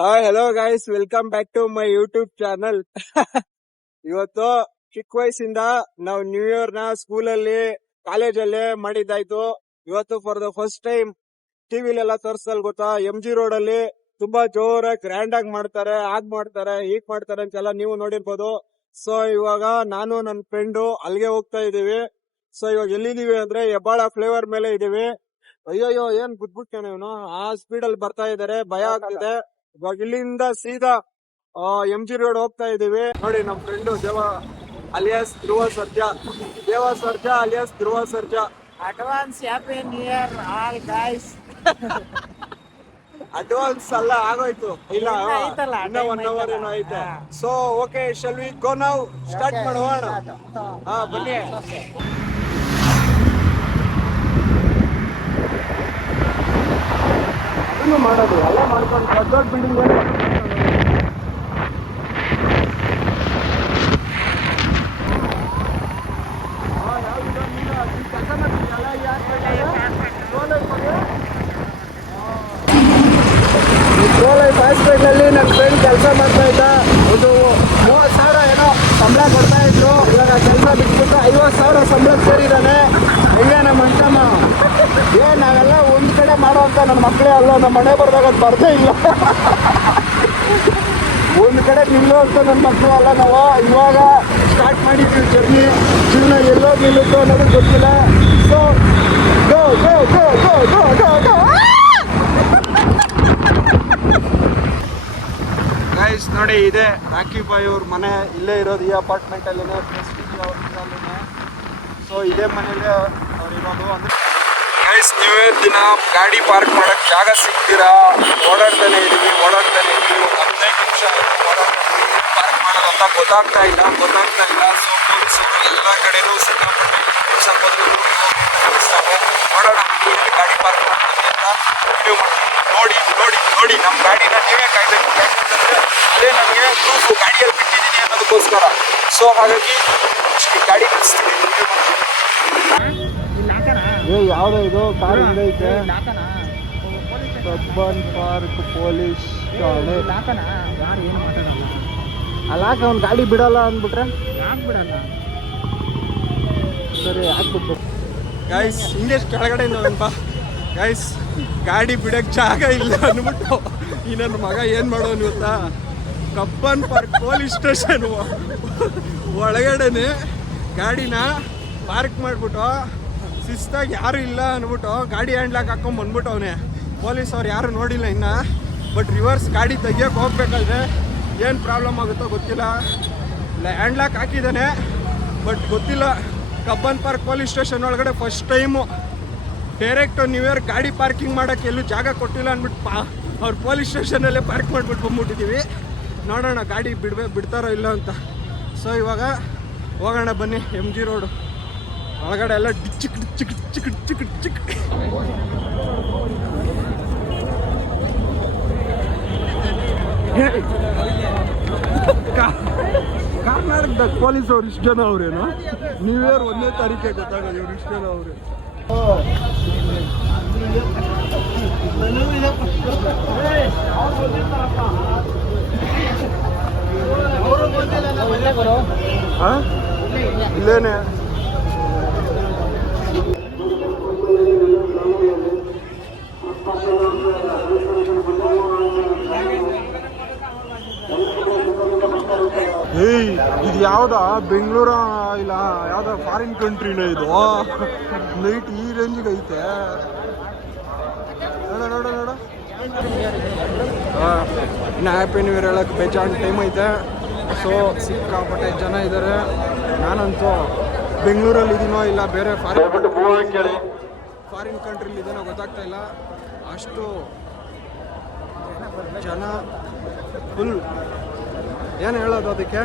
Hi hello guys, welcome back to my YouTube channel. ಇವತ್ತು ಚಿಕ್ಕ ವಯಸ್ಸಿಂದ ನಾವು ನ್ಯೂ ಇಯರ್ ನ ಸ್ಕೂಲಲ್ಲಿ ಕಾಲೇಜಲ್ಲಿ ಮಾಡಿದ್ದಾಯ್ತು. ಇವತ್ತು ಫಾರ್ ದ ಫಸ್ಟ್ ಟೈಮ್ ಟಿವಿಲೆಲ್ಲ ತೋರಿಸಲ್ ಗೊತ್ತಾ, MG ರೋಡ್ ಅಲ್ಲಿ ತುಂಬಾ ಜೋರಾಗಿ ಗ್ರ್ಯಾಂಡ್ ಆಗಿ ಮಾಡ್ತಾರೆ, ಹೀಗ್ ಮಾಡ್ತಾರೆ ಅಂತೆಲ್ಲ ನೀವು ನೋಡಿರ್ಬೋದು. ಸೊ ಇವಾಗ ನಾನು ನನ್ನ ಫ್ರೆಂಡು ಅಲ್ಲಿಗೆ ಹೋಗ್ತಾ ಇದೀವಿ. ಸೊ ಇವಾಗ ಎಲ್ಲಿದೀವಿ ಅಂದ್ರೆ ಹೆಬ್ಬಾಳ ಫ್ಲೇವರ್ ಮೇಲೆ ಇದೀವಿ. ಅಯ್ಯಯ್ಯೋ ಏನ್ ಗುದ್ಬಿಟ್ಟೇನೆ ಇವನು, ಆ ಸ್ಪೀಡ್ ಅಲ್ಲಿ ಬರ್ತಾ ಇದಾರೆ, ಭಯ ಆಗ್ತಿದೆ. ಇವಾಗ ಇಲ್ಲಿಂದ ಸೀದಾ MG ರೋಡ್ ಹೋಗ್ತಾ ಇದೀವಿ. ನೋಡಿ ನಮ್ friend alias Dhruva Sarja alias Dhruva Sarja. Advance happy new year all guys. Advance ಅಲ್ಲ, ಆಗೋಯ್ತು. ಇಲ್ಲ ಐತಲ್ಲ, ಇನ್ನ 1 hour ಏನೋ ಐತೆ. So okay, shall we go now? Start ಮಾಡೋಣ. ಬನ್ನಿ. ಮಾಡೋದು ಎಲ್ಲ ಮಾಡ್ಕೊಂಡು ದೊಡ್ಡ ಬಿಲ್ಡಿಂಗ್ ಹಾಸ್ಪಿಟಲ್ ಅಲ್ಲಿ ನನ್ನ ಫ್ರೆಂಡ್ ಕೆಲಸ ಮಾಡ್ತಾ ಇದ್ದ. ಒಂದು 30,000 ಏನೋ ಸಂಬಳ ಕೊಡ್ತಾ ಇದ್ರು. ಇವಾಗ ಕೆಲಸ ಬಿಟ್ಬಿಟ್ಟು 50,000 ಸಂಬಳ ಸೇರಿದಾನೆ. ಹೆಂಗೆ ನಮ್ಮ ಅಣ್ಣಮ್ಮ, ನಾವೆಲ್ಲ ಒಂದ್ ಕಡೆ ಮಾಡುವಂತ ನನ್ನ ಮಕ್ಕಳೇ ಅಲ್ಲ. ನಮ್ಮ ಮನೆ ಬರ್ದಾಗ ಅದು ಬರ್ದೇ ಇಲ್ಲ. ಒಂದ್ ಕಡೆ ನಿಲ್ಲೋ ಅಂತ ನನ್ನ ಮಕ್ಕಳು ಅಲ್ಲ ನಾವು. ಇವಾಗ ಸ್ಟಾರ್ಟ್ ಮಾಡಿದ್ವಿ ಜರ್ನಿ. ಜೀವನ ಎಲ್ಲೋ ನಿಲ್ಲುತ್ತೋ ಅನ್ನೋದು ಗೊತ್ತಿಲ್ಲ. ಸೊ ಗೋ ಗೋ ಗೋ ಗೋ ಗೋ ಗೋ ಗೋ. ಗೈಸ್ ನೋಡಿ, ಇದೆ ರಾಕಿ ಬಾಯ್ ಅವ್ರ ಮನೆ. ಇಲ್ಲೇ ಇರೋದು, ಈ ಅಪಾರ್ಟ್ಮೆಂಟ್ ಅಲ್ಲಿನೇ, ಪ್ರೆಸ್ಟೀಜ್ ಅವ್ರ ಇದರಲ್ಲಿನೇ. ಸೊ ಇದೇ ಮನೇಲಿ ಅವ್ರು ಇರೋದು. ಅಂದ್ರೆ ಗೈಸ್, ನ್ಯೂ ಇಯರ್ ದಿನ ಗಾಡಿ ಪಾರ್ಕ್ ಮಾಡಕ್ ಜಾಗ ಸಿಗ್ತೀರಾ? ಓಡಾಡ್ತಾನೆ ಇದೀವಿ. ಒಂದು 15 ನಿಮಿಷ ಪಾರ್ಕ್ ಮಾಡೋದಂತ ಗೊತ್ತಾಗ್ತಾ ಇಲ್ಲ. ಸೊ ಪೊಲೀಸರು ಎಲ್ಲ ಕಡೆನೂ ಸಿಕ್ಕಾಪಟ್ಟೆ ಸ್ವಲ್ಪ ನೋಡೋಣ ಗಾಡಿ ಪಾರ್ಕ್ ಮಾಡ್ತೀವಿ ಅಂತ ವಿಡಿಯೋ ಮಾಡ್ತೀವಿ. ನೋಡಿ ನಮ್ಮ ಗಾಡಿನ ನೀವೇ ಕಾಯ್ಬೇಕು. ಯಾಕಂತಂದ್ರೆ ಅದೇ ನಮಗೆ ಪ್ರೂಫು, ಗಾಡಿಯಲ್ಲಿ ಬಿಟ್ಟಿದ್ದೀನಿ ಅನ್ನೋದಕ್ಕೋಸ್ಕರ. ಸೊ ಹಾಗಾಗಿ ಗಾಡಿ ಕಳಿಸ್ತೀವಿ. ಯಾವ್ದು ಇದು ಕಾರ್ ಹಿಂಗೈತೆ? ಕಬ್ಬನ್ ಪಾರ್ಕ್ ಪೊಲೀಸ್ ಠಾಣೆ. ಅಲ್ಲಾಕ ಅವ್ನು ಗಾಡಿ ಬಿಡಲ್ಲ ಅಂದ್ಬಿಟ್ರೆ ಬಿಡಲ್ಲ. ಸರಿ, ಹಾಕ್ಬಿಟ್ಟು ಗೈಸ್ ಹಿಂಗೆ ಕೆಳಗಡೆಯಿಂದ ಬಂತ. ಗೈಸ್ ಗಾಡಿ ಬಿಡಕ್ಕೆ ಜಾಗ ಇಲ್ಲ ಅಂದ್ಬಿಟ್ಟು ಈ ನನ್ನ ಮಗ ಏನು ಮಾಡೋನು ಗೊತ್ತಾ, ಕಬ್ಬನ್ ಪಾರ್ಕ್ ಪೊಲೀಸ್ ಸ್ಟೇಷನ್ ಒಳಗಡೆನೆ ಗಾಡಿನ ಪಾರ್ಕ್ ಮಾಡಿಬಿಟ್ಟು ಶಿಸ್ತಾಗಿ ಯಾರು ಇಲ್ಲ ಅಂದ್ಬಿಟ್ಟು ಗಾಡಿ ಹ್ಯಾಂಡ್ಲಾಕ್ ಹಾಕೊಂಡ್ ಬಂದ್ಬಿಟ್ಟು ಅವನೇ. ಪೊಲೀಸ್ ಅವ್ರು ಯಾರು ನೋಡಿಲ್ಲ ಇನ್ನ. ಬಟ್ ರಿವರ್ಸ್ ಗಾಡಿ ತೆಗಿಯೋಕೆ ಹೋಗ್ಬೇಕಾದ್ರೆ ಏನು ಪ್ರಾಬ್ಲಮ್ ಆಗುತ್ತೋ ಗೊತ್ತಿಲ್ಲ. ಇಲ್ಲ ಹ್ಯಾಂಡ್ಲಾಕ್ ಹಾಕಿದ್ದಾನೆ, ಬಟ್ ಗೊತ್ತಿಲ್ಲ. ಕಬ್ಬನ್ ಪಾರ್ಕ್ ಪೊಲೀಸ್ ಸ್ಟೇಷನ್ ಒಳಗಡೆ first time direct new year ಗಾಡಿ ಪಾರ್ಕಿಂಗ್ ಮಾಡೋಕ್ಕೆ ಎಲ್ಲೂ ಜಾಗ ಕೊಟ್ಟಿಲ್ಲ ಅಂದ್ಬಿಟ್ಟು ಅವ್ರು ಪೊಲೀಸ್ ಸ್ಟೇಷನಲ್ಲೇ ಪಾರ್ಕ್ ಮಾಡಿಬಿಟ್ಟು ಬಂದ್ಬಿಟ್ಟಿದ್ದೀವಿ. ನೋಡೋಣ ಗಾಡಿ ಬಿಡ್ತಾರೋ ಇಲ್ಲ ಅಂತ. ಸೊ ಇವಾಗ ಹೋಗೋಣ ಬನ್ನಿ. MG ರೋಡು ಒಳಗಡೆ ಎಲ್ಲ ಡಿಚ್ಚಿಕ್ ಕರ್ನಾಟಕದ ಪೊಲೀಸ್ ಅವ್ರು ಇಷ್ಟು ಜನ ಅವ್ರೇನು? ನ್ಯೂ ಇಯರ್ 1ನೇ ತಾರೀಕಿಗೆ ಗೊತ್ತಾಗೋದು ಇವ್ರು ಇಷ್ಟು ಜನ ಅವ್ರೆ. ಇಲ್ಲೇನೆ ಇದು ಯಾವ್ದಾ? ಬೆಂಗಳೂರ ಇಲ್ಲ ಯಾವ್ದ ಫಾರಿನ್ ಕಂಟ್ರಿನ ಇದು? ನೈಟ್ ಈ ರೇಂಜಿಗೆ ಐತೆ. ನೋಡ ಇನ್ನು ಹ್ಯಾಪಿ ನ್ಯೂ ಇಯರ್ ಹೇಳಕ್ಕೆ ಬೇಜಾನ್ ಟೈಮ್ ಐತೆ. ಸೊ ಸಿಕ್ಕಾಪಟ್ಟೆ ಜನ ಇದ್ದಾರೆ. ನಾನಂತೂ ಬೆಂಗಳೂರಲ್ಲಿ ಇದೀನೋ ಇಲ್ಲ ಬೇರೆ ಫಾರಿನ್ ಕಂಟ್ರಿಲಿ ಇದೀನೋ ಗೊತ್ತಾಗ್ತಾ ಇಲ್ಲ. ಅಷ್ಟು ಜನ ಫುಲ್. ಏನು ಹೇಳೋದು ಅದಕ್ಕೆ?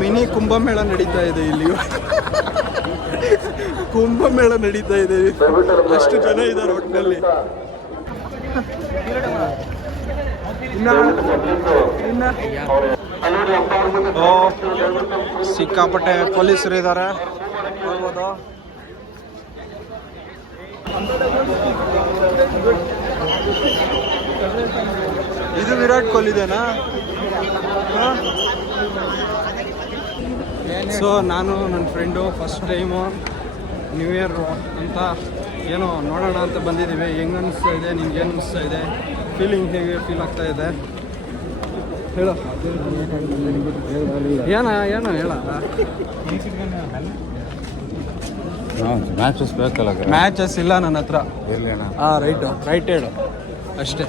ಮಿನಿ ಕುಂಭಮೇಳ ನಡೀತಾ ಇದೆ ಇಲ್ಲಿ. ಕುಂಭಮೇಳ ನಡೀತಾ ಇದೆ, ಅಷ್ಟು ಜನ ಇದ್ದಾರೆ ಒಟ್ಟಿನಲ್ಲಿ. ಸಿಕ್ಕಾಪಟ್ಟೆ ಪೊಲೀಸರು ಇದ್ದಾರೆ. ವಿರಾಟ್ ಕೊಹ್ಲಿ ಇದೇನಾ? ಸೊ ನಾನು ನನ್ನ friend first time new year ಅಂತ ಏನೋ ನೋಡೋಣ ಅಂತ ಬಂದಿದ್ದೀವಿ. ಹೆಂಗೆ ಅನಿಸ್ತಾ ಇದೆ, ನಿಮ್ಗೆ ಏನು ಅನಿಸ್ತಾ ಇದೆ, ಫೀಲಿಂಗ್ ಹೇಗೆ ಫೀಲ್ ಆಗ್ತಾ ಇದೆ ಹೇಳು. ಏನೋ ಹೇಳ. ಮ್ಯಾಚಸ್ ಬೇಕಲ್ಲ? ಮ್ಯಾಚಸ್ ಇಲ್ಲ ನನ್ನ ಹತ್ರ. ಇರಲಿ ಅಣ್ಣ. ಹಾಂ ರೈಟ್ ಹೇಳು ಅಷ್ಟೇ,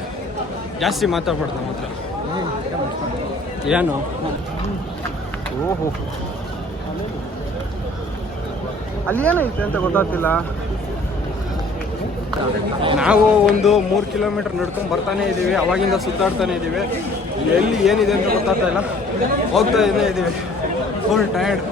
ಜಾಸ್ತಿ ಮಾತಾಡ್ಬಾರ್ದು ನಮ್ಮ ಹತ್ರ. ಏನು? ಓಹೋ, ಅಲ್ಲಿ ಏನೈತೆ ಅಂತ ಗೊತ್ತಾಗ್ತಿಲ್ಲ. ನಾವು ಒಂದು 3 ಕಿಲೋಮೀಟರ್ ನಡ್ಕೊಂಡು ಬರ್ತಾನೆ ಇದ್ದೀವಿ, ಅವಾಗಿಂದ ಸುತ್ತಾಡ್ತಾನೆ ಇದ್ದೀವಿ. ಎಲ್ಲಿ ಏನಿದೆ ಅಂತ ಗೊತ್ತಾಗ್ತಾ ಇಲ್ಲ, ಹೋಗ್ತಾ ಇದ್ದೀವಿ. Full tired.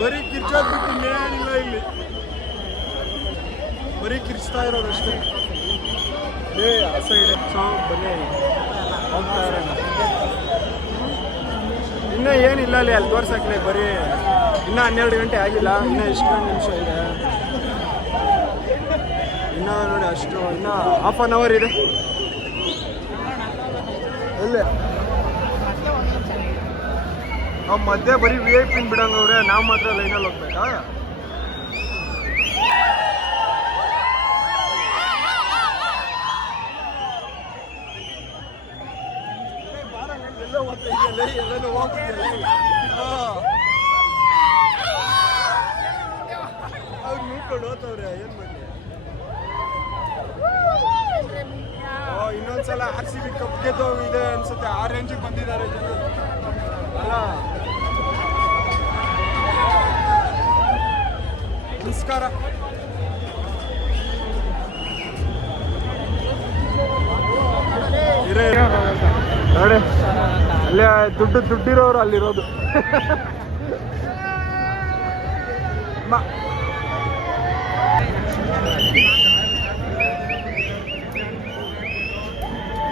ಬರೀ ಕಿರ್ಚಾಡ್ಬಿಟ್ಟು ಇನ್ನೇನಿಲ್ಲ ಇಲ್ಲಿ, ಬರೀ ಕಿರ್ಚ್ತಾ ಇರೋದಷ್ಟೇ. ಆ ಸೈಡ್ ಬನ್ನಿ ಹೋಗ್ತಾ ಇರೋಣ. ಇನ್ನೂ ಏನಿಲ್ಲ ಅಲ್ಲಿ ತೋರ್ಸಕ್ಲೆ, ಬರೀ ಇನ್ನೂ 12 ಗಂಟೆ ಆಗಿಲ್ಲ, ಇನ್ನೂ ಎಷ್ಟು ನಿಮಿಷ ಇದೆ, ಇನ್ನೂ ನೋಡಿ ಅಷ್ಟು, ಇನ್ನೂ ಹಾಫ್ ಆನ್ ಅವರ್ ಇದೆ. ಅಲ್ಲೇ ನಾವು ಮಧ್ಯೆ ಬರೀ VIP ಬಿಡಂಗವ್ರೆ, ನಾವು ಮಾತ್ರ ಲೈನಲ್ಲಿ ಹೋಗ್ಬೇಕಾ? ಎಲ್ಲನೂ ಹೋಗ್ತಿಲ್ಲ. ಅವ್ರು ನೋಡ್ಕೊಂಡು ಹೋಗ್ತವ್ರೆ, ಏನ್ ಮಾಡಿ. ಇನ್ನೊಂದ್ಸಲ RCB ಕಪ್ ಗೆದ್ದು ಇದೆ ಅನ್ಸುತ್ತೆ, ಆ ರೇಂಜಿಗೆ ಬಂದಿದ್ದಾರೆ ಜನ ಅಲ್ಲ. ನಮಸ್ಕಾರ. ನೋಡಿ ಅಲ್ಲೇ ದುಡ್ಡಿರೋರು ಅಲ್ಲಿರೋದು.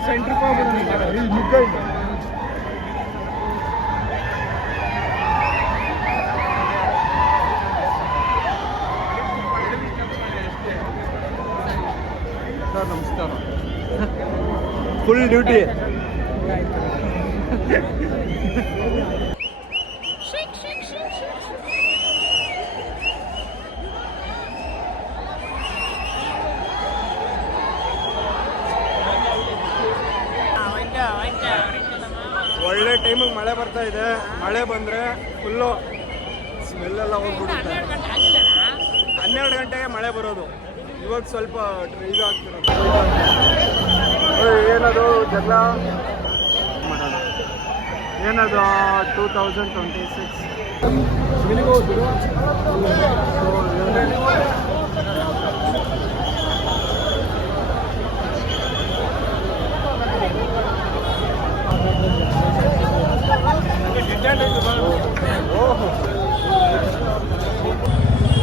ಸೆಂಟ್ರ್ ಮುಗ್ಗ ಇಲ್ಲ. ಸರ್ ನಮಸ್ಕಾರ. Full duty. ಒಳ್ಳೆ ಟೈಮಿಗೆ ಮಳೆ ಬರ್ತಾ ಇದೆ. ಮಳೆ ಬಂದರೆ ಫುಲ್ಲು ಸ್ಮೆಲ್ಲೆಲ್ಲ ಹೋಗ್ಬಿಡುತ್ತೆ. 12 ಗಂಟೆಗೆ ಮಳೆ ಬರೋದು, ಇವಾಗ ಸ್ವಲ್ಪ ಇದಾಗ್ತಿರೋದು. ಏನದು ಜಗಳ ಮಾಡೋಣ, ಏನದು 2026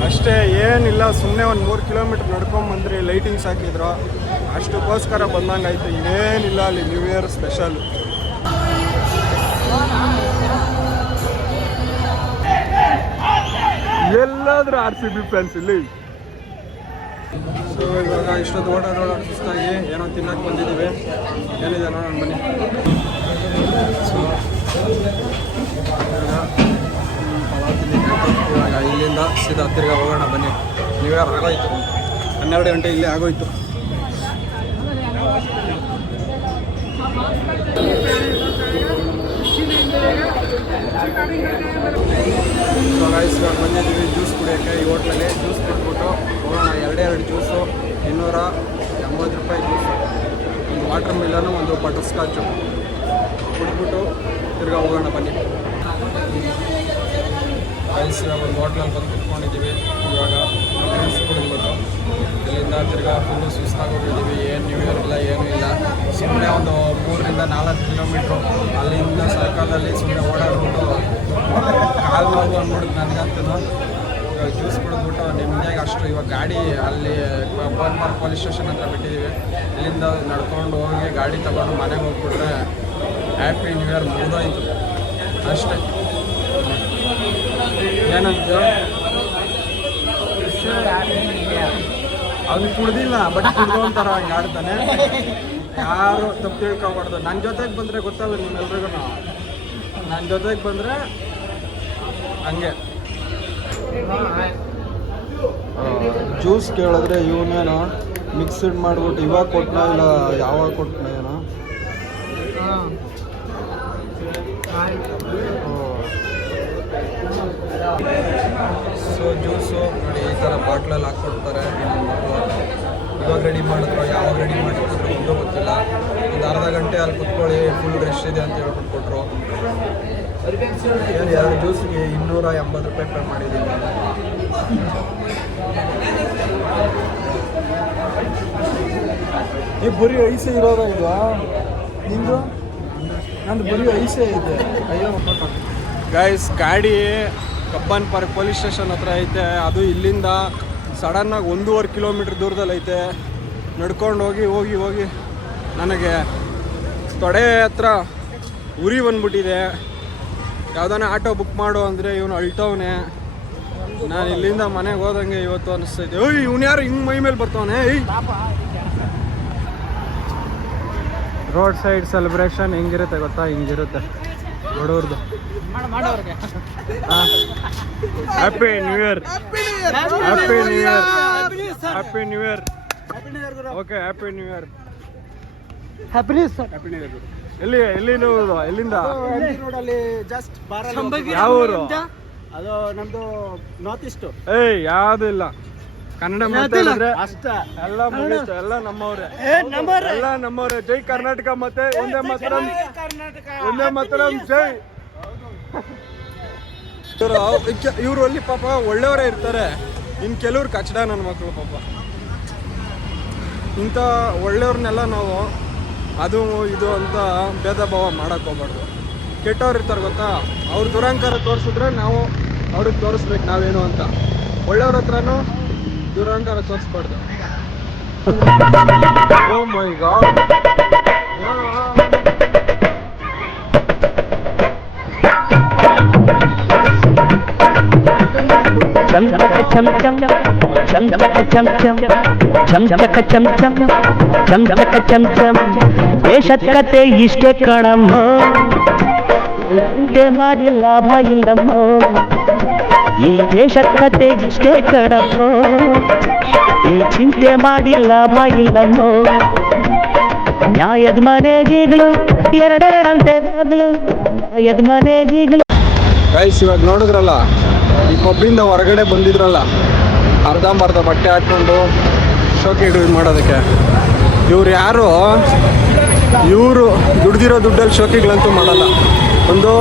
ಅಷ್ಟೇ, ಏನಿಲ್ಲ. ಸುಮ್ಮನೆ ಒಂದು 3 ಕಿಲೋಮೀಟ್ರ್ ನಡ್ಕೊಂಬಂದ್ರಿ, ಲೈಟಿಂಗ್ಸ್ ಹಾಕಿದ್ರು, ಅಷ್ಟಕ್ಕೋಸ್ಕರ ಬಂದಂಗಾಯ್ತು. ಇನ್ನೇನಿಲ್ಲ ಅಲ್ಲಿ ನ್ಯೂ ಇಯರ್ ಸ್ಪೆಷಲ್. ಎಲ್ಲಾದ್ರೂ RCB ಫ್ಯಾನ್ಸ್ ಇಲ್ಲಿ. ಸೊ ಇವಾಗ ಇಷ್ಟೊಂದು ಓಡಾಡೋಣ ಸುಸ್ತಾಗಿ, ಏನೋ ತಿನ್ನಕ್ಕೆ ಬಂದಿದ್ದೀವಿ. ಏನಿದೆ ನೋಡೋಣ ಬನ್ನಿ. ಪಲಾವ್ ತಿಂದಿದ್ದೀವಿ. ಇಲ್ಲಿಂದ ಸೀದಾ ತಿರ್ಗಾ ಹೋಗೋಣ ಬನ್ನಿ. ನ್ಯೂ ಇಯರ್ ಆಗೋಯ್ತು, 12 ಗಂಟೆ ಇಲ್ಲೇ ಆಗೋಯ್ತು. ಸೊ ಗೈಸ್ ಇವಾಗ ಬಂದಿದ್ದೀವಿ ಜ್ಯೂಸ್ ಕುಡಿಯೋಕ್ಕೆ ಈ ಹೋಟ್ಲಲ್ಲಿ. ಜ್ಯೂಸ್ ಕುಡಿದ್ಬಿಟ್ಟು ಹೋಗೋಣ. 2 ಜ್ಯೂಸು 280 ರೂಪಾಯಿ ಜ್ಯೂಸು, ಒಂದು ವಾಟರ್ ಮಿಲನು, ಒಂದು ಬಟರ್ ಸ್ಕಾಚು ಕುಡಿದ್ಬಿಟ್ಟು ತಿರ್ಗಾ ಹೋಗೋಣ ಬನ್ನಿ. ಗೈಸ್ ಇವಾಗ ಒಂದು ಹೋಟ್ಲಲ್ಲಿ ಬಂದು ಕುತ್ಕೊಂಡಿದ್ದೀವಿ. ಇವಾಗ ಜ್ಯೂಸ್ ಕುಡಿದ್ಬಿಟ್ಟು ಇಲ್ಲಿಂದ ತಿರ್ಗಾ ಫುಲ್ಲು ಸುಸ್ತಾಗೋಗಿದ್ದೀವಿ. ಏನು ನ್ಯೂ ಇಯರ್ ಇಲ್ಲ, ಏನೂ ಇಲ್ಲ. ಸುಮ್ಮನೆ ಒಂದು 3 ರಿಂದ 4 ಕಿಲೋಮೀಟ್ರು ಅಲ್ಲಿಂದ ಸರ್ಕಲಲ್ಲಿ ಸುಮ್ಮನೆ ಓಡಾಡ್ಬಿಟ್ಟು ಕಾಲು ನೋವು ಅಂದ್ಬಿಟ್ಟು ನನಗಂತೂ. ಇವಾಗ ಜ್ಯೂಸ್ ಕುಡಿದ್ಬಿಟ್ಟು ನಿಮ್ಮದೇ ಅಷ್ಟು. ಇವಾಗ ಗಾಡಿ ಅಲ್ಲಿ ಬನ್ಮಾರ್ ಪೊಲೀಸ್ ಸ್ಟೇಷನ್ ಹತ್ರ ಬಿಟ್ಟಿದ್ದೀವಿ. ಇಲ್ಲಿಂದ ನಡ್ಕೊಂಡು ಹೋಗಿ ಗಾಡಿ ತಗೊಂಡು ಮನೆಗೆ ಹೋಗ್ಬಿಟ್ರೆ ಹ್ಯಾಪಿ ನ್ಯೂ ಇಯರ್ ಮುಗಿದೋಯ್ತು ಅಷ್ಟೇ. ಏನಂತ ಅವ್ನು ಕುಡ್ದಿಲ್ಲ, ಬಟ್ ಕುಡ್ಕೊಂತಾರ ಹಂಗೆ ಆಡ್ತಾನೆ. ಯಾರು ತಪ್ಪು ತಿಳ್ಕೊಬಾರ್ದು. ನನ್ನ ಜೊತೆಗೆ ಬಂದರೆ ಗೊತ್ತಲ್ಲ ನಿಮ್ಮೆಲ್ರಿಗೂ, ನನ್ನ ಜೊತೆಗೆ ಬಂದರೆ ಹಂಗೆ. ಜ್ಯೂಸ್ ಕೇಳಿದ್ರೆ ಇವನೇನೋ ಮಿಕ್ಸ್ಡ್ ಮಾಡಿಬಿಟ್ಟು ಇವಾಗ ಕೊಟ್ಟನ ಇಲ್ಲ ಯಾವಾಗ ಕೊಟ್ಟನ ಏನೋ. ಸೊ ಜ್ಯೂಸು ನೋಡಿ ಈ ಥರ ಬಾಟ್ಲಲ್ಲಿ ಹಾಕ್ಕೊಡ್ತಾರೆ. ಇವಾಗ ರೆಡಿ ಮಾಡಿದ್ರು, ಯಾವಾಗ ರೆಡಿ ಮಾಡಿಕೊಟ್ರು ಇನ್ನೂ ಗೊತ್ತಿಲ್ಲ. ಒಂದು ಅರ್ಧ ಗಂಟೆ ಅಲ್ಲಿ ಕುತ್ಕೊಳ್ಳಿ, ಫುಲ್ ರೆಸ್ಟ್ ಇದೆ ಅಂತ ಹೇಳ್ಬಿಟ್ಟು ಕೊಟ್ಟರು. ಏನು 2 ಜ್ಯೂಸ್ಗೆ 280 ರೂಪಾಯಿ ಪೇ ಮಾಡಿದ್ದೀನಿ. ಈ ಬರೀ ಐಸೆ ಇರೋದಾಗಿಲ್ವಾ ನಿಂದು? ನಂದು ಬರೀ ಐಸೆ ಇದೆ. ಅಯ್ಯೋ ಗೈಸ್, ಗಾಡಿ ಕಬ್ಬನ್ ಪಾರ್ಕ್ ಪೊಲೀಸ್ ಸ್ಟೇಷನ್ ಹತ್ರ ಐತೆ. ಅದು ಇಲ್ಲಿಂದ ಸಡನ್ನಾಗಿ 1.5 ಕಿಲೋಮೀಟ್ರ್ ದೂರದಲ್ಲಿ ಐತೆ. ನಡ್ಕೊಂಡು ಹೋಗಿ ಹೋಗಿ ಹೋಗಿ ನನಗೆ ತೊಡೆ ಹತ್ರ ಉರಿ ಬಂದ್ಬಿಟ್ಟಿದೆ. ಯಾವುದಾನ ಆಟೋ ಬುಕ್ ಮಾಡು ಅಂದರೆ ಇವನು ಅಳ್ತವನೆ. ನಾನು ಇಲ್ಲಿಂದ ಮನೆಗೆ ಹೋದಂಗೆ ಇವತ್ತು ಅನಿಸ್ತೈತೆ. ಓಯ್ ಇವನು ಯಾರು ಹಿಂಗೆ ಮೈ ಮೇಲೆ ಬರ್ತಾವನೆ. ರೋಡ್ ಸೈಡ್ ಸೆಲೆಬ್ರೇಷನ್ ಹೆಂಗಿರುತ್ತೆ ಗೊತ್ತಾ? ಹಿಂಗಿರುತ್ತೆ ಬಡವ್ರದ್ದು. Happy new year, happy new year, happy new year. Okay, happy new year, happy new year. ಎಲ್ಲಿಂದ? ರೋಡಲ್ಲಿ ಜಸ್ಟ್ ಯಾವ ಊರು? ಅದು ನಮ್ದು ನಾರ್ತ್ ಈಸ್ಟ್. ಯಾವ್ದು ಇಲ್ಲ, ಕನ್ನಡ ಮಾತಾಡಿದ್ರೆ ಅಷ್ಟ ಎಲ್ಲ ಮುಗೀತು. ಎಲ್ಲ ನಮ್ಮವ್ರೆ, ಎಲ್ಲ ನಮ್ಮವ್ರೆ. ಜೈ ಕರ್ನಾಟಕ. ಮತ್ತೆ ಒಂದೇ ಮಾತರಂ, ಒಂದೇ ಮಾತರಂ ಜೈ. ಇವರು ಅಲ್ಲಿ ಪಾಪ ಒಳ್ಳೆಯವರೇ ಇರ್ತಾರೆ, ಇನ್ನು ಕೆಲವ್ರು ಕಚಡ ನನ್ನ ಮಕ್ಕಳು ಪಾಪ. ಇಂಥ ಒಳ್ಳೆಯವ್ರನ್ನೆಲ್ಲ ನಾವು ಅದು ಇದು ಅಂತ ಭೇದ ಭಾವ ಮಾಡೋಕ್ಕೆ ಹೋಗ್ಬಾರ್ದು. ಕೆಟ್ಟವ್ರು ಇರ್ತಾರೆ ಗೊತ್ತಾ, ಅವ್ರ ದುರಂಕಾರ ತೋರಿಸಿದ್ರೆ ನಾವು ಅವ್ರಿಗೆ ತೋರಿಸ್ಬೇಕು ನಾವೇನು ಅಂತ. ಒಳ್ಳೆಯವ್ರ ಹತ್ರನೂ ದುರಂಕಾರ ತೋರಿಸ್ಬಾರ್ದು. ಓ ಮೈ ಗಾಡ್. ದೇಶದ ಕತೆ ಇಷ್ಟೇ ಕಣಮ್ಮ, ಮಾಡಿ ಲಾಭ ಇಲ್ಲಮ್ಮ. ಈ ದೇಶದ ಕತೆ ಇಷ್ಟೇ ಕಣಮ್ಮ, ಈ ಚಿಂತೆ ಮಾಡಿ ಲಾಭ ಇಲ್ಲಮ್ಮ. ನ್ಯಾಯದ ಮನೆಗಳು ಎರಡೆರಡಂತೆ ನ್ಯಾಯದ ಮನೆಗಳು. ಗೈಸ್ ಇವಾಗ ನೋಡಿದ್ರಲ್ಲ, ಈ ಪಬ್ಬಿಂದ ಹೊರಗಡೆ ಬಂದಿದ್ರಲ್ಲ ಅರ್ಧಂಬರ್ಧ ಬಟ್ಟೆ ಹಾಕ್ಕೊಂಡು ಶೋಕಿ ಮಾಡೋದಕ್ಕೆ. ಇವ್ರು ಯಾರು? ಇವರು ದುಡ್ದಿರೋ ದುಡ್ಡಲ್ಲಿ ಶೋಕಿಗಳಂತೂ ಮಾಡಲ್ಲ. ಒಂದು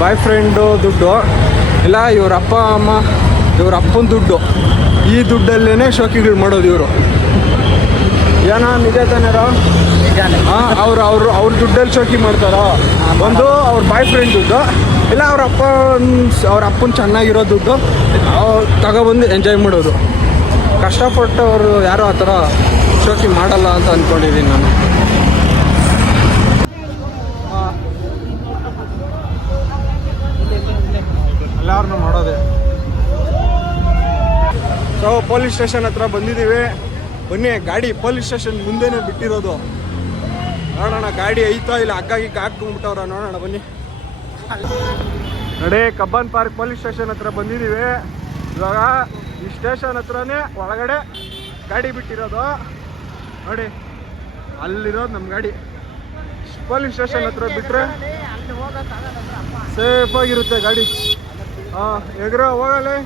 ಬಾಯ್ ಫ್ರೆಂಡು ದುಡ್ಡು ಇಲ್ಲ, ಇವ್ರ ಅಪ್ಪ ಅಮ್ಮ ಇವ್ರ ಅಪ್ಪನ ದುಡ್ಡು, ಈ ದುಡ್ಡಲ್ಲೇ ಶೋಕಿಗಳು ಮಾಡೋದು ಇವರು. ಏನೋ ನಿಜ ತಾನೇರೋ? ಅವ್ರ ದುಡ್ಡಲ್ಲಿ ಶೋಕಿ ಮಾಡ್ತಾರೋ? ಒಂದು ಅವ್ರ ಬಾಯ್ ಫ್ರೆಂಡ್ ದುಡ್ಡು, ಇಲ್ಲ ಅವ್ರ ಅಪ್ಪನ ಚೆನ್ನಾಗಿರೋ ದುಡ್ಡು ತಗೊಬಂದು ಎಂಜಾಯ್ ಮಾಡೋದು. ಕಷ್ಟಪಟ್ಟು ಅವರು ಯಾರೋ ಆ ಥರ ಶೋಕಿ ಮಾಡಲ್ಲ ಅಂತ ಅಂದ್ಕೊಂಡಿದ್ದೀನಿ ನಾನು. ಎಲ್ಲಾರನ್ನೂ ಮಾಡೋದೆ. ಸೊ ಪೊಲೀಸ್ ಸ್ಟೇಷನ್ ಹತ್ರ ಬಂದಿದ್ದೀವಿ. ಬನ್ನಿ, ಗಾಡಿ ಪೊಲೀಸ್ ಸ್ಟೇಷನ್ ಮುಂದೆನೇ ಬಿಟ್ಟಿರೋದು. ನೋಡೋಣ ಗಾಡಿ ಐತಾ ಇಲ್ಲ, ಹಗ್ಗಾಗಿ ಹಾಕ್ಕೊಂಡ್ಬಿಟ್ಟವ್ರ. ನೋಡೋಣ ಬನ್ನಿ. ನೋಡಿ, ಕಬ್ಬನ್ ಪಾರ್ಕ್ ಪೊಲೀಸ್ ಸ್ಟೇಷನ್ ಹತ್ರ ಬಂದಿದ್ದೀವಿ. ಇವಾಗ ಈ ಸ್ಟೇಷನ್ ಹತ್ರನೇ ಒಳಗಡೆ ಗಾಡಿ ಬಿಟ್ಟಿರೋದು ನೋಡಿ, ಅಲ್ಲಿರೋದು ನಮ್ಮ ಗಾಡಿ. ಪೊಲೀಸ್ ಸ್ಟೇಷನ್ ಹತ್ರ ಬಿಟ್ಟರೆ ಸೇಫಾಗಿರುತ್ತೆ ಗಾಡಿ. ಹಾಂ, ಎಗ್ರ ಹೋಗಲೇ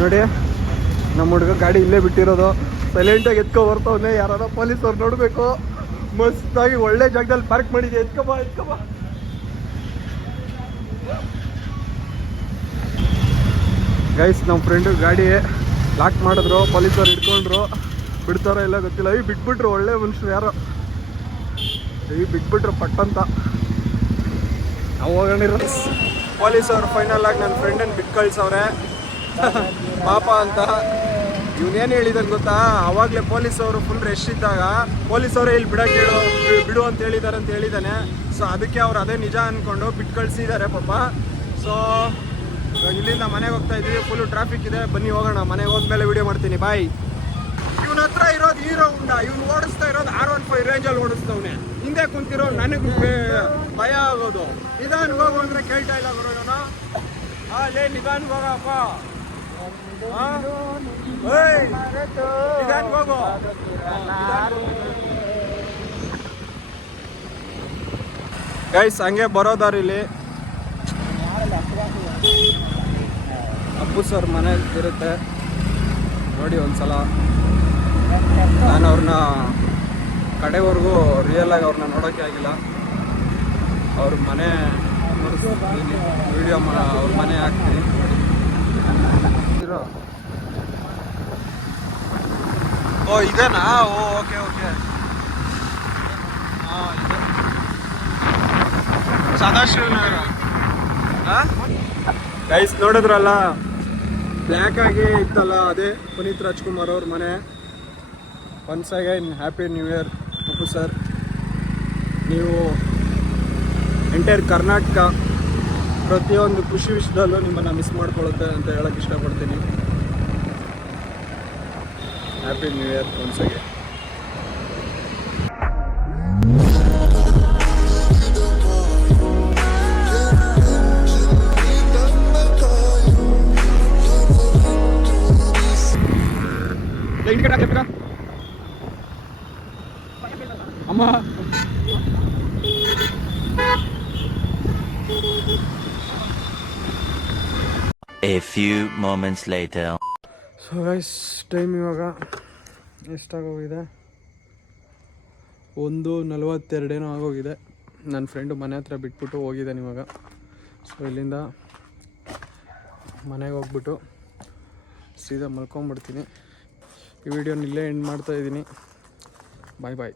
ನೋಡಿ, ನಮ್ಮ ಹುಡುಗ ಗಾಡಿ ಇಲ್ಲೇ ಬಿಟ್ಟಿರೋದು. ಸೈಲೆಂಟಾಗಿ ಎತ್ಕೊ ಬರ್ತಾವನೆ, ಯಾರು ಪೊಲೀಸವ್ರು ನೋಡಬೇಕು. ಮಸ್ತಾಗಿ ಒಳ್ಳೆ ಜಾಗದಲ್ಲಿ ಪಾರ್ಕ್ ಮಾಡಿದೆ. ಎತ್ಕೊಬಾ. ಗೈಸ್, ನಮ್ಮ ಫ್ರೆಂಡು ಗಾಡಿ ಲಾಕ್ ಮಾಡಿದ್ರು, ಪೊಲೀಸವ್ರು ಹಿಡ್ಕೊಂಡ್ರು. ಬಿಡ್ತಾರೋ ಇಲ್ಲ ಗೊತ್ತಿಲ್ಲ. ಬಿಟ್ಬಿಟ್ರು, ಒಳ್ಳೆ ಮನುಷ್ಯರು ಯಾರೋ ಬಿಟ್ಬಿಟ್ರು ಪಟ್ಟಂತ. ನಾವು ಹೋಗೋಣಿರೋ ಪೊಲೀಸವ್ರು ಫೈನಲ್ ಆಗಿ ನನ್ನ ಫ್ರೆಂಡನ್ನು ಬಿಟ್ಟು ಕಳ್ಸವ್ರೆ ಪಾಪ ಅಂತ. ಇವನೇನು ಹೇಳಿದಾನೆ ಗೊತ್ತಾ, ಅವಾಗಲೇ ಪೊಲೀಸವರು ಫುಲ್ ರಶ್ ಇದ್ದಾಗ ಪೊಲೀಸವರೇ ಇಲ್ಲಿ ಬಿಡು ಅಂತ ಹೇಳಿದ್ದಾರೆ ಅಂತ ಹೇಳಿದ್ದಾನೆ. ಸೊ ಅದಕ್ಕೆ ಅವ್ರು ಅದೇ ನಿಜ ಅಂದ್ಕೊಂಡು ಬಿಟ್ಟು ಕಳಿಸಿದ್ದಾರೆ ಪಾಪ. ಸೊ ಇಲ್ಲಿಂದ ಮನೆಗೆ ಹೋಗ್ತಾ ಇದ್ದೀವಿ. ಫುಲ್ಲು ಟ್ರಾಫಿಕ್ ಇದೆ, ಬನ್ನಿ ಹೋಗೋಣ. ಮನೆಗೆ ಹೋದ್ಮೇಲೆ ವಿಡಿಯೋ ಮಾಡ್ತೀನಿ, ಬಾಯ್. ಇವನ ಹತ್ರ ಇರೋದು ಹೀರೋ ಉಂಡಾ, ಇವ್ನು ಓಡಿಸ್ತಾ ಇರೋದು R15 ರೇಂಜಲ್ಲಿ ಓಡಿಸ್ತವನೆ. ಹಿಂದೆ ಕುಂತಿರೋ ನನಗೆ ಭಯ ಆಗೋದು. ನಿಧಾನಕ್ಕೆ ಹೋಗು ಅಂದರೆ ಕೇಳ್ತಾ ಇಲ್ಲ ಬರೋ ಇವನು. ಲೇ ನಿಧಾನಕ್ಕೆ ಹೋಗಪ್ಪ, ನಿಧಾನಕ್ಕೆ ಹೋಗು. ಗೈಸ್, ಹಂಗೆ ಬರೋದಾರಿಲ್ಲಿ ಅಪ್ಪು ಸರ್ ಮನೆ ಇರುತ್ತೆ ನೋಡಿ ಒಂದ್ಸಲ. ನಾನು ಅವ್ರನ್ನ ಕಡೆವರೆಗೂ ರಿಯಲಾಗಿ ಅವ್ರನ್ನ ನೋಡೋಕ್ಕೆ ಆಗಿಲ್ಲ. ಅವ್ರ ಮನೆ ನೋಡಿಸ್ತೀನಿ, ವಿಡಿಯೋ ಅವ್ರ ಮನೆ ಹಾಕ್ತೀನಿ ನೋಡಿ. ಓ ಇದೇನಾ? ಓ ಓಕೆ. ಹಾಂ, ಇದೆ ಸದಾಶಿವನಗರ. ಗೈಸ್, ನೋಡಿದ್ರಲ್ಲ, ಬ್ಲ್ಯಾಕ್ ಆಗಿ ಇತ್ತಲ್ಲ, ಅದೇ ಪುನೀತ್ ರಾಜ್ಕುಮಾರ್ ಅವ್ರ ಮನೆ. Once again happy new year Appu sir. ನೀವು ಎಂಟೈರ್ ಕರ್ನಾಟಕ ಪ್ರತಿಯೊಂದು ಖುಷಿ ವಿಷಯದಲ್ಲೂ ನಿಮ್ಮನ್ನು ಮಿಸ್ ಮಾಡ್ಕೊಳ್ಳುತ್ತೆ ಅಂತ ಹೇಳಕ್ಕೆ ಇಷ್ಟಪಡ್ತೀನಿ. Happy new year once again. ಅಮ್ಮ A few moments later. So guys, time ಇವಾಗ ಎಷ್ಟಾಗೋಗಿದೆ? 1:42 ಆಗೋಗಿದೆ. ನನ್ನ ಫ್ರೆಂಡು ಮನೆ ಹತ್ರ ಬಿಟ್ಬಿಟ್ಟು ಹೋಗಿದ್ದಾನೆ ಇವಾಗ. ಸೊ ಇಲ್ಲಿಂದ ಮನೆಗೆ ಹೋಗ್ಬಿಟ್ಟು ಸೀದಾ ಮಲ್ಕೊಂಬಿಡ್ತೀನಿ. ಈ ವಿಡಿಯೋನ ಇಲ್ಲೇ ಎಂಡ್ ಮಾಡ್ತಾಯಿದ್ದೀನಿ. ಬಾಯ್.